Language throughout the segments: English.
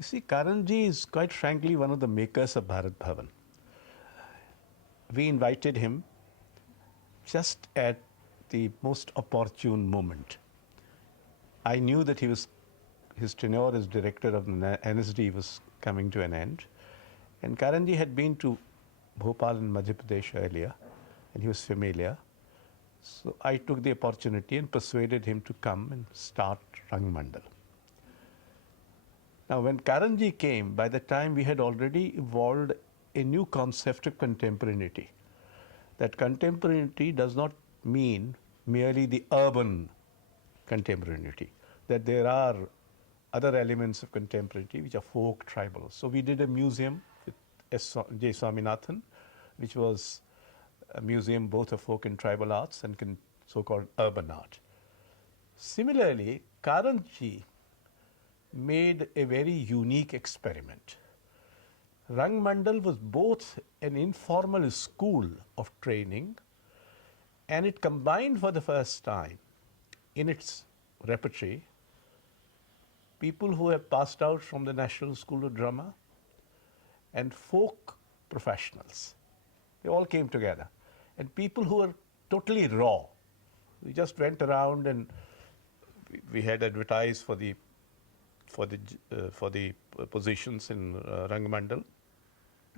You see, Karanji is quite frankly one of the makers of Bharat Bhavan. We invited him just at the most opportune moment. I knew that his tenure as director of the NSD was coming to an end. And Karanji had been to Bhopal and Madhya Pradesh earlier, and he was familiar. So I took the opportunity and persuaded him to come and start Rang Mandal. Now, when Karanji came, by the time we had already evolved a new concept of contemporaneity. That contemporaneity does not mean merely the urban contemporaneity, that there are other elements of contemporaneity which are folk tribal. So we did a museum with J. Swaminathan, which was a museum both of folk and tribal arts and so-called urban art. Similarly, Karanji made a very unique experiment. Rang Mandal was both an informal school of training, and it combined for the first time in its repertory people who have passed out from the National School of Drama and folk professionals. They all came together. And people who were totally raw. We just went around and we had advertised for the positions in Rang Mandal,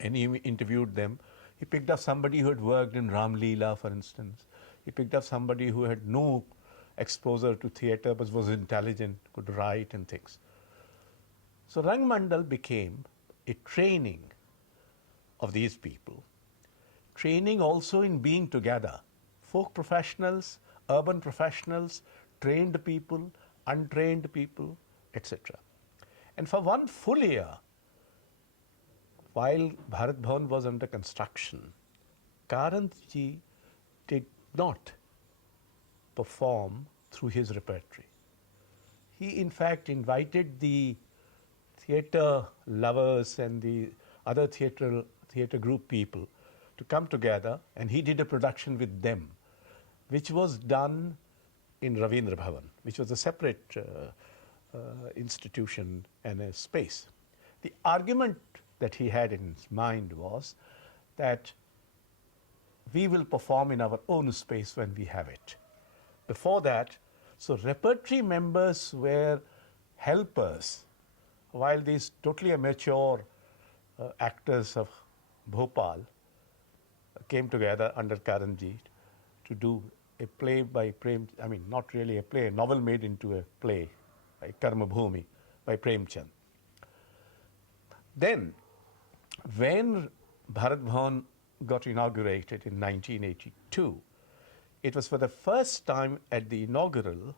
and he interviewed them. He picked up somebody who had worked in Ram Leela, for instance. He picked up somebody who had no exposure to theatre but was intelligent, could write and things. So Rang Mandal became a training of these people, training also in being together, folk professionals, urban professionals, trained people, untrained people, etc. And for one full year, while Bharat Bhavan was under construction, Karanji did not perform through his repertory. He in fact invited the theatre lovers and the other theatre group people to come together, and he did a production with them, which was done in Ravindra Bhavan, which was a separate institution and a space. The argument that he had in his mind was that we will perform in our own space when we have it. Before that, so repertory members were helpers, while these totally amateur actors of Bhopal came together under Karanji to do a play by Prem, I mean not really a play, a novel made into a play by Karma Bhumi by Premchand. Then, when Bharat Bhavan got inaugurated in 1982, it was for the first time at the inaugural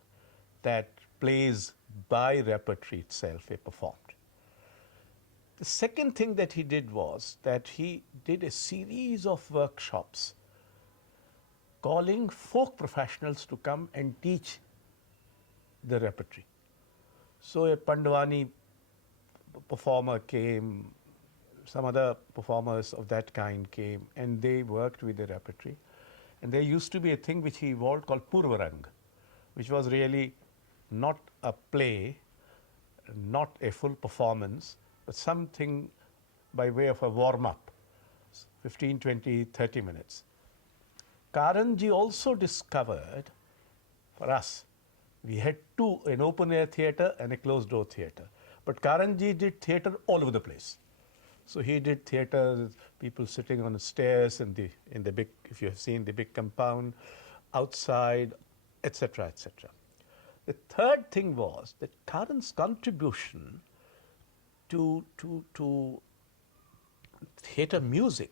that plays by repertory itself were performed. The second thing that he did was that he did a series of workshops calling folk professionals to come and teach the repertory. So a Pandwani performer came, some other performers of that kind came, and they worked with the repertory. And there used to be a thing which he evolved called Purvarang, which was really not a play, not a full performance, but something by way of a warm-up, 15, 20, 30 minutes. Karanji also discovered, for us, we had two, an open-air theatre and a closed-door theatre. But Karanji did theatre all over the place. So he did theatre, people sitting on the stairs in the big, if you have seen the big compound, outside, etc., etc. The third thing was that Karan's contribution to theatre music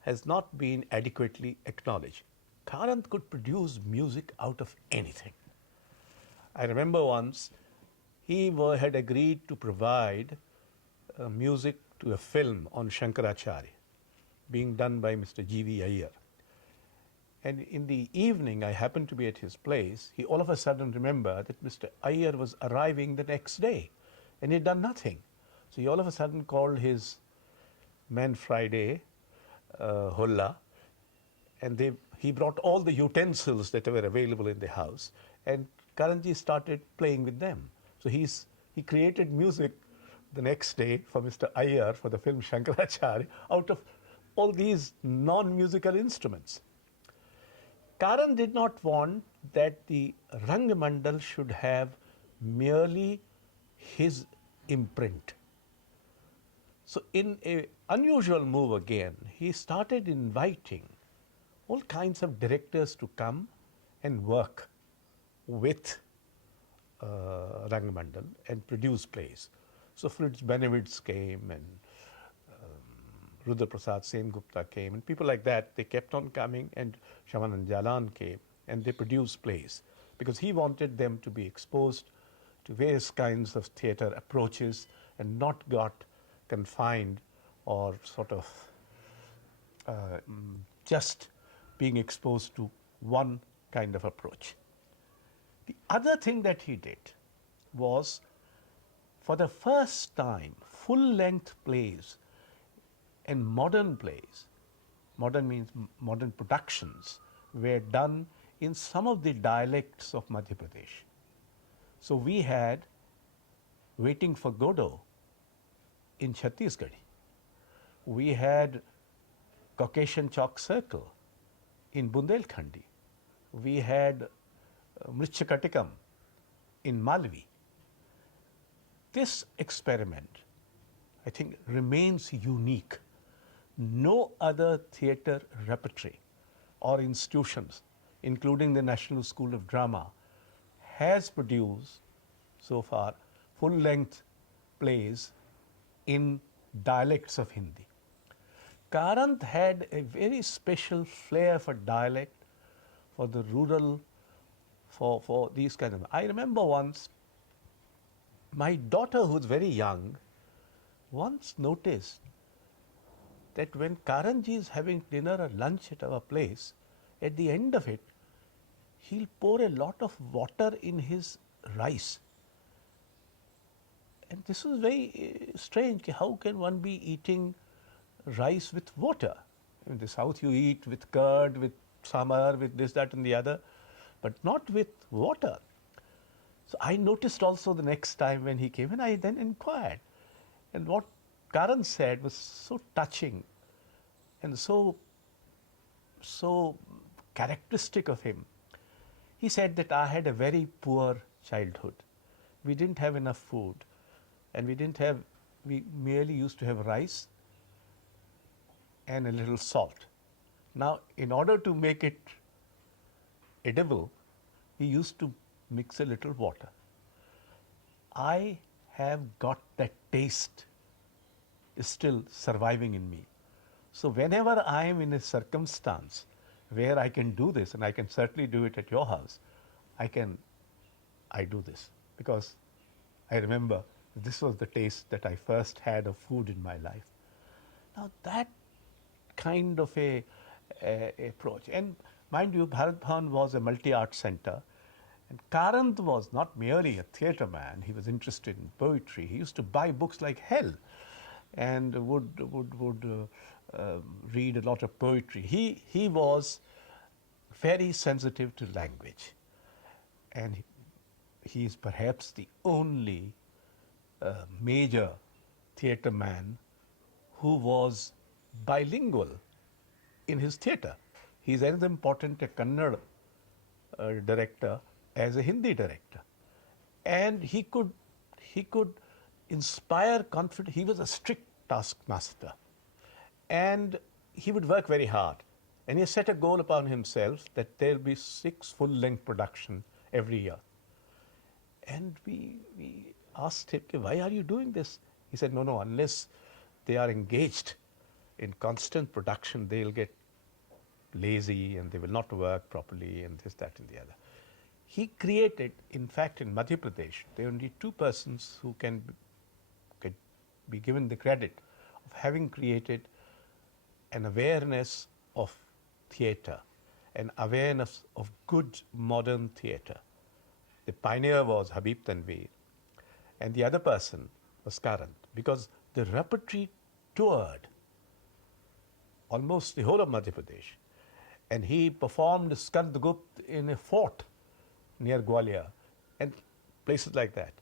has not been adequately acknowledged. Karan could produce music out of anything. I remember once he had agreed to provide music to a film on Shankaracharya being done by Mr. G.V. Iyer. And in the evening, I happened to be at his place. He all of a sudden remembered that Mr. Iyer was arriving the next day and he'd done nothing. So he all of a sudden called his man Friday, Hulla, and he brought all the utensils that were available in the house, and Karanji started playing with them. So he created music the next day for Mr. Iyer for the film Shankaracharya out of all these non-musical instruments. Karan did not want that the Rangamandal should have merely his imprint. So in an unusual move again, he started inviting all kinds of directors to come and work with Rangamandal and produce plays. So Fritz Benowitz came and Rudra Prasad Sengupta came and people like that, they kept on coming, and Shyamanand Jalan came and they produced plays because he wanted them to be exposed to various kinds of theatre approaches and not got confined or sort of just being exposed to one kind of approach. The other thing that he did was, for the first time, full-length plays and modern plays, modern means modern productions, were done in some of the dialects of Madhya Pradesh. So we had Waiting for Godot in Chhattisgarh. We had Caucasian Chalk Circle in Bundelkhandi. We had Mrichakatikam in Malvi. This experiment, I think, remains unique. No other theatre repertory or institutions, including the National School of Drama, has produced so far full-length plays in dialects of Hindi. Karant had a very special flair for dialect, for the rural, for these kind of. I remember once, my daughter, who's very young, once noticed that when Karanji is having dinner or lunch at our place, at the end of it, he'll pour a lot of water in his rice. And this was very strange. How can one be eating rice with water? In the south you eat with curd, with samar, with this, that and the other, but not with water. So I noticed also the next time when he came, and I then inquired. And what Karan said was so touching and so characteristic of him. He said that I had a very poor childhood. We didn't have enough food, and we merely used to have rice and a little salt. Now, in order to make it edible, we used to mix a little water. I have got that taste still surviving in me. So whenever I am in a circumstance where I can do this, and I can certainly do it at your house, I do this because I remember this was the taste that I first had of food in my life. Now that kind of a approach, and mind you, Bharat Bhavan was a multi-art center, and Karant was not merely a theatre man, he was interested in poetry. He used to buy books like hell and would read a lot of poetry. He was very sensitive to language, and he is perhaps the only major theatre man who was bilingual in his theatre. He is as important a Kannada director as a Hindi director, and he could inspire confidence. He was a strict taskmaster, and he would work very hard. And he set a goal upon himself that there will be 6 full-length productions every year. And we asked him, why are you doing this? He said, no, unless they are engaged in constant production, they'll get lazy and they will not work properly and this, that and the other. He created, in fact, in Madhya Pradesh, there are only 2 persons who can be given the credit of having created an awareness of theatre, an awareness of good modern theatre. The pioneer was Habib Tanveer, and the other person was Karant, because the repertory toured almost the whole of Madhya Pradesh, and he performed Skandagupt in a fort near Gwalior and places like that.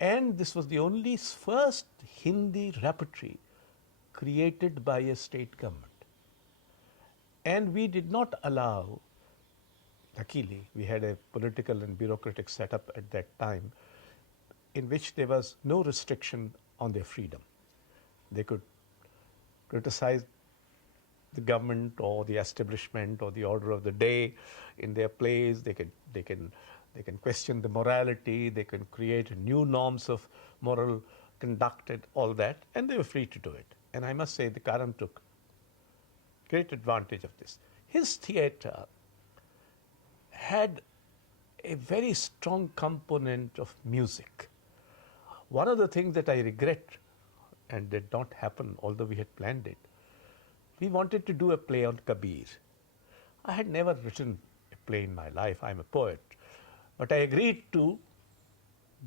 And this was the only first Hindi repertory created by a state government. And we did not allow, luckily, we had a political and bureaucratic setup at that time in which there was no restriction on their freedom. They could criticize the government or the establishment or the order of the day in their plays. They can question the morality. They can create new norms of moral conduct and all that, and they were free to do it. And I must say, the Karan took great advantage of this. His theatre had a very strong component of music. One of the things that I regret and did not happen, although we had planned it, we wanted to do a play on Kabir. I had never written a play in my life. I'm a poet. But I agreed to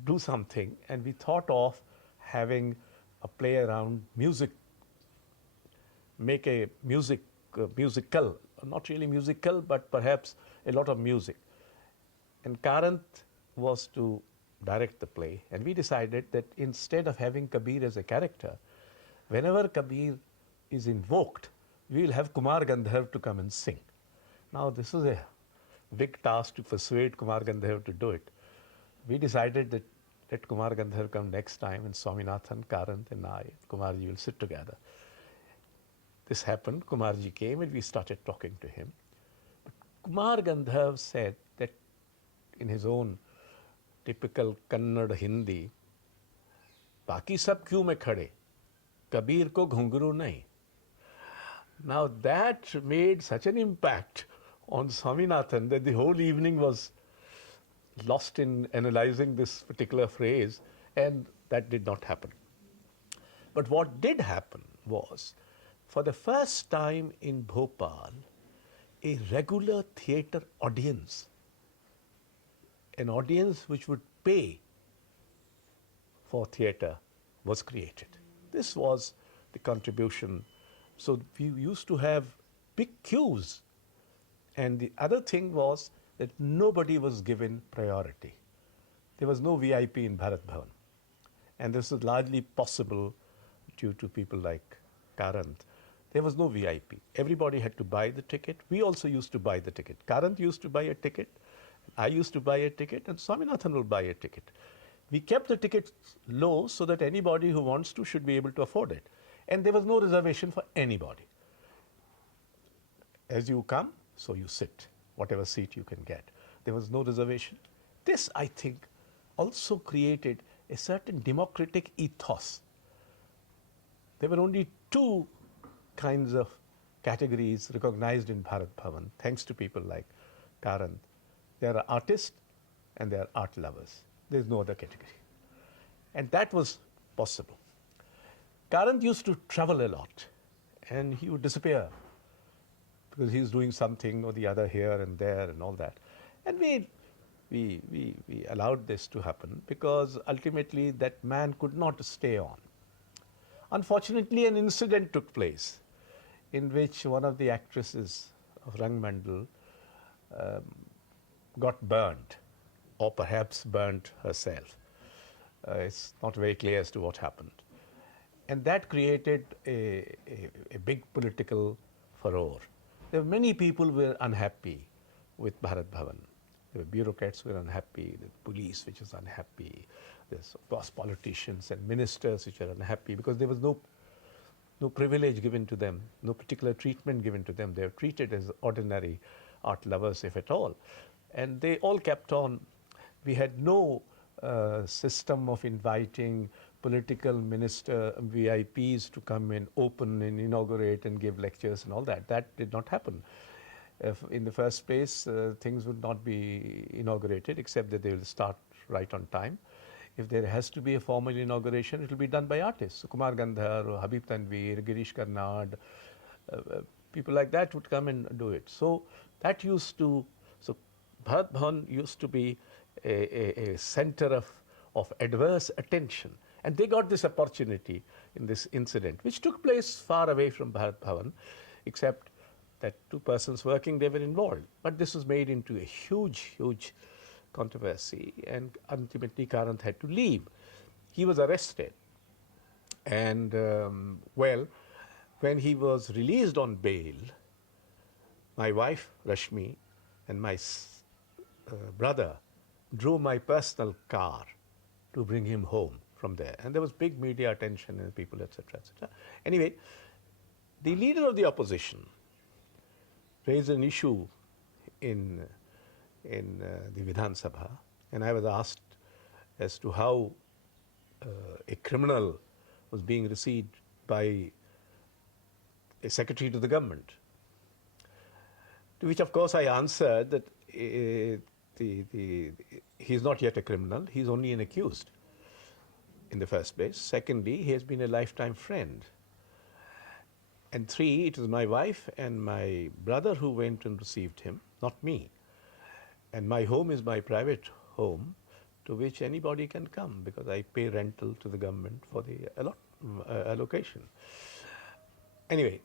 do something, and we thought of having a play around music, make a musical, not really musical, but perhaps a lot of music. And Karant was to direct the play, and we decided that instead of having Kabir as a character, whenever Kabir is invoked, we will have Kumar Gandharv to come and sing. Now, this is a big task to persuade Kumar Gandharv to do it. We decided that let Kumar Gandharv come next time, and Swaminathan, Karant, and I, Kumarji will sit together. This happened. Kumarji came, and we started talking to him. But Kumar Gandharv said that in his own typical Kannada Hindi, बाकी सब क्यों में खड़े, कबीर को घुंघरू नहीं. Now that made such an impact on Swaminathan that the whole evening was lost in analyzing this particular phrase, and that did not happen. But what did happen was, for the first time in Bhopal, a regular theatre audience, an audience which would pay for theatre, was created. This was the contribution. So we used to have big queues. And the other thing was that nobody was given priority. There was no VIP in Bharat Bhavan. And this was largely possible due to people like Karant. There was no VIP. Everybody had to buy the ticket. We also used to buy the ticket. Karant used to buy a ticket. I used to buy a ticket, and Swaminathan will buy a ticket. We kept the tickets low so that anybody who wants to should be able to afford it. And there was no reservation for anybody. As you come, so you sit, whatever seat you can get. There was no reservation. This, I think, also created a certain democratic ethos. There were only two kinds of categories recognized in Bharat Bhavan, thanks to people like Karant. There are artists and there are art lovers. There's no other category. And that was possible. Karant used to travel a lot, and he would disappear because he was doing something or the other here and there and all that. And we allowed this to happen because ultimately that man could not stay on. Unfortunately, an incident took place in which one of the actresses of Rang Mandal got burnt, or perhaps burnt herself. It's not very clear as to what happened. And that created a big political furore. There were many people who were unhappy with Bharat Bhavan. There were bureaucrats who were unhappy, the police which was unhappy, there's of course politicians and ministers which were unhappy because there was no privilege given to them, no particular treatment given to them. They were treated as ordinary art lovers, if at all. And they all kept on. We had no system of inviting political minister VIPs to come and open and inaugurate and give lectures and all that. That did not happen. In the first place, things would not be inaugurated except that they will start right on time. If there has to be a formal inauguration, it will be done by artists. So Kumar Gandhar, Habib Tanveer, Girish Karnad, people like that would come and do it. So that used to, so Bharat Bhavan used to be a center of adverse attention. And they got this opportunity in this incident, which took place far away from Bharat Bhavan, except that two persons working there were involved. But this was made into a huge, huge controversy, and ultimately Karant had to leave. he was arrested. And, well, when he was released on bail, my wife, Rashmi, and my brother drove my personal car to bring him home from there. And there was big media attention and people, etc., etc. Anyway, the leader of the opposition raised an issue in the Vidhan Sabha, and I was asked as to how a criminal was being received by a secretary to the government. To which, of course, I answered that he's not yet a criminal, he's only an accused in the first place. Secondly, he has been a lifetime friend. And three, it was my wife and my brother who went and received him, not me. And my home is my private home to which anybody can come because I pay rental to the government for the allocation. Anyway,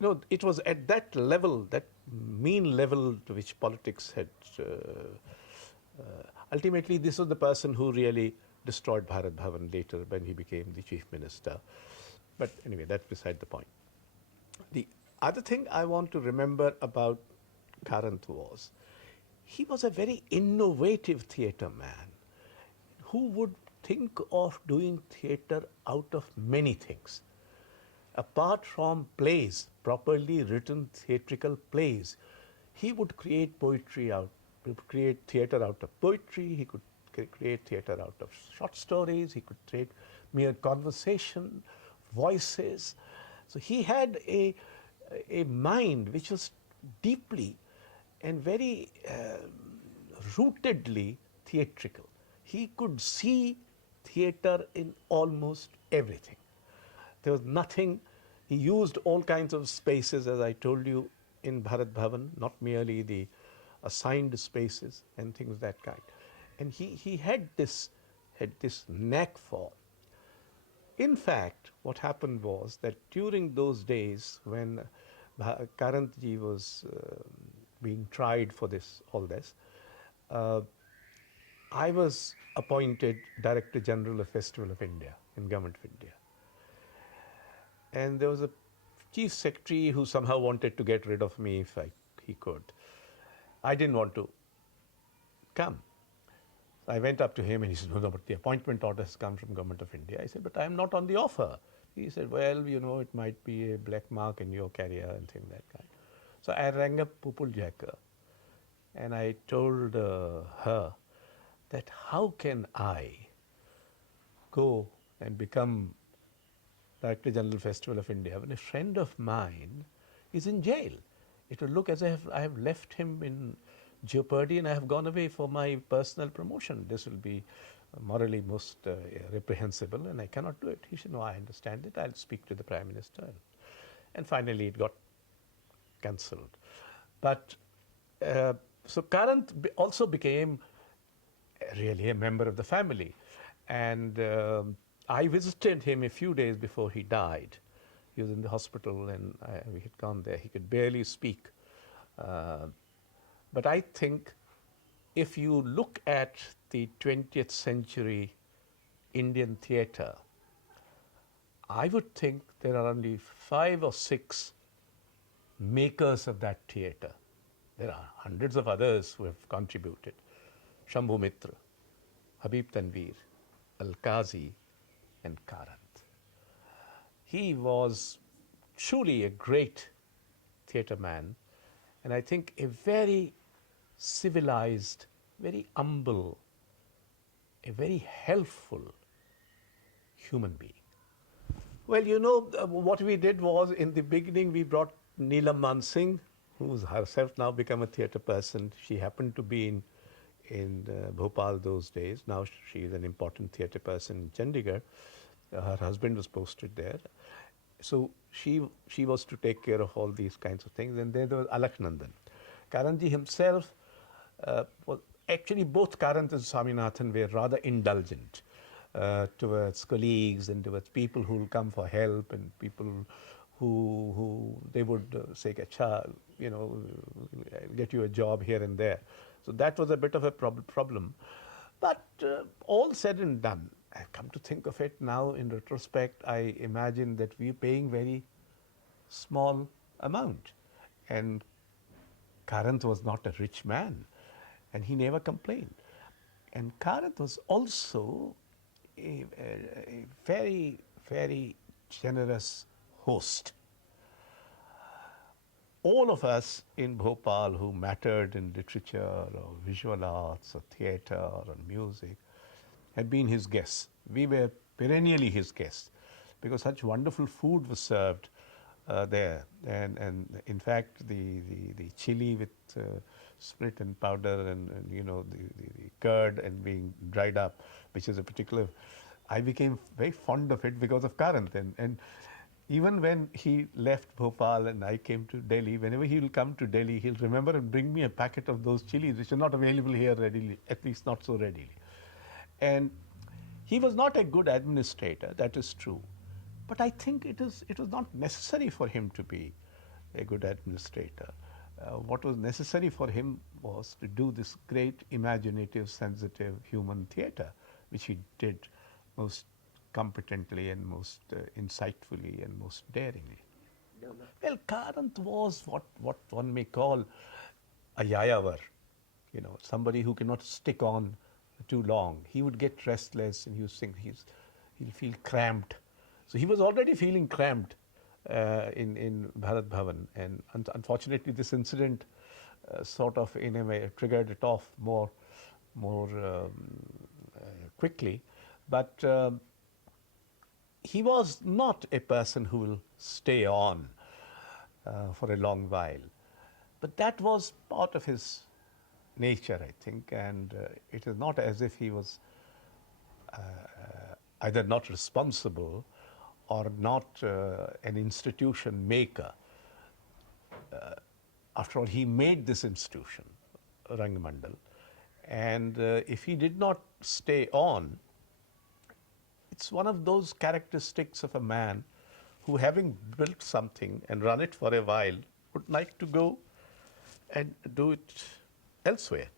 no, it was at that level, that mean level to which politics had. Ultimately, this was the person who really destroyed Bharat Bhavan later when he became the chief minister. But anyway, that's beside the point. The other thing I want to remember about Karanth was, he was a very innovative theatre man who would think of doing theatre out of many things. Apart from plays, properly written theatrical plays, he would create create theatre out of poetry, he could create theatre out of short stories, he could create mere conversation, voices. So he had a mind which was deeply and very rootedly theatrical. He could see theatre in almost everything. There was nothing, he used all kinds of spaces, as I told you, in Bharat Bhavan, not merely the assigned spaces and things of that kind. And he had this knack for. In fact, what happened was that during those days when Karanth ji was being tried for all this, I was appointed Director General of Festival of India in Government of India. And there was a chief secretary who somehow wanted to get rid of me if he could. I didn't want to come. So I went up to him and he said, no, but the appointment order has come from Government of India. I said, but I am not on the offer. He said, well, you know, it might be a black mark in your career and things like that. So I rang up Pupul Jacker and I told her that how can I go and become Director General Festival of India when a friend of mine is in jail? It would look as if I have left him in jeopardy and I have gone away for my personal promotion. This will be morally most reprehensible and I cannot do it. He said, no, I understand it. I'll speak to the Prime Minister. And finally it got cancelled. But so Karanth also became really a member of the family. And I visited him a few days before he died. He was in the hospital and we had gone there. He could barely speak. But I think if you look at the 20th century Indian theatre, I would think there are only 5 or 6 makers of that theatre. There are hundreds of others who have contributed. Shambhu Mitra, Habib Tanveer, Al-Qazi, and Karanth. He was truly a great theatre man, and I think a very civilized, very humble, a very helpful human being. Well, you know, what we did was, in the beginning, we brought Neelam Mansingh, who's herself now become a theatre person. She happened to be in Bhopal those days. Now she is an important theatre person in Chandigarh. Her husband was posted there. So she was to take care of all these kinds of things. And then there was Alakh Nandan. Karanth ji himself, actually both Karanth and Swaminathan were rather indulgent towards colleagues and towards people who will come for help and people who they would say, "Acha, you know, get you a job here and there." So that was a bit of a problem. But all said and done, I've come to think of it now in retrospect, I imagine that we're paying very small amount. And Karanth was not a rich man, and he never complained. And Karanth was also a very, very generous host. All of us in Bhopal who mattered in literature or visual arts or theatre or music had been his guests. We were perennially his guests because such wonderful food was served there. And in fact, the chili with split and powder and you know, the curd and being dried up, which is a particular, I became very fond of it because of Karanth. And even when he left Bhopal and I came to Delhi, whenever he will come to Delhi, he'll remember and bring me a packet of those chilies, which are not available here readily, at least not so readily. And he was not a good administrator, that is true. But I think it was not necessary for him to be a good administrator. What was necessary for him was to do this great imaginative, sensitive human theatre, which he did most competently and most insightfully and most daringly. Well, Karanth was what one may call a yayavar, you know, somebody who cannot stick on too long. He would get restless and he would think he'll feel cramped. So he was already feeling cramped in Bharat Bhavan, and unfortunately this incident sort of in a way triggered it off more quickly. But he was not a person who will stay on for a long while. But that was part of his nature, I think, and it is not as if he was either not responsible or not an institution maker. After all, he made this institution, Rangamandal, and if he did not stay on, it's one of those characteristics of a man who, having built something and run it for a while, would like to go and do it elsewhere.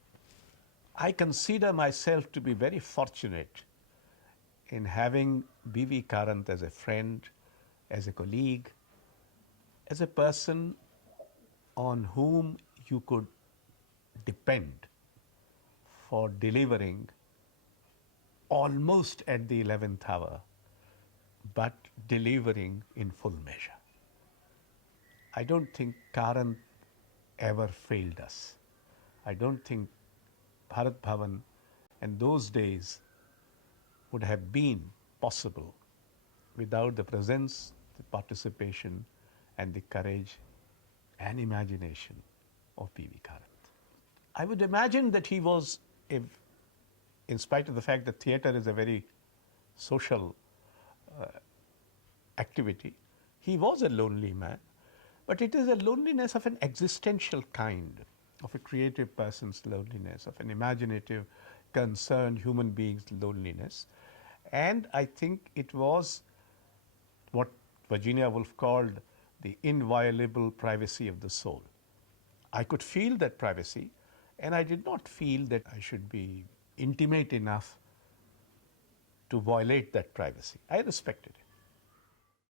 I consider myself to be very fortunate in having B.V. Karanth as a friend, as a colleague, as a person on whom you could depend for delivering almost at the 11th hour, but delivering in full measure. I don't think Karanth ever failed us. I don't think Bharat Bhavan in those days would have been possible without the presence, the participation, and the courage and imagination of B.V. Karanth. I would imagine that he was, in spite of the fact that theatre is a very social activity, he was a lonely man, but it is a loneliness of an existential kind, of a creative person's loneliness, of an imaginative, concerned human being's loneliness. And I think it was what Virginia Woolf called the inviolable privacy of the soul. I could feel that privacy, and I did not feel that I should be intimate enough to violate that privacy. I respected it.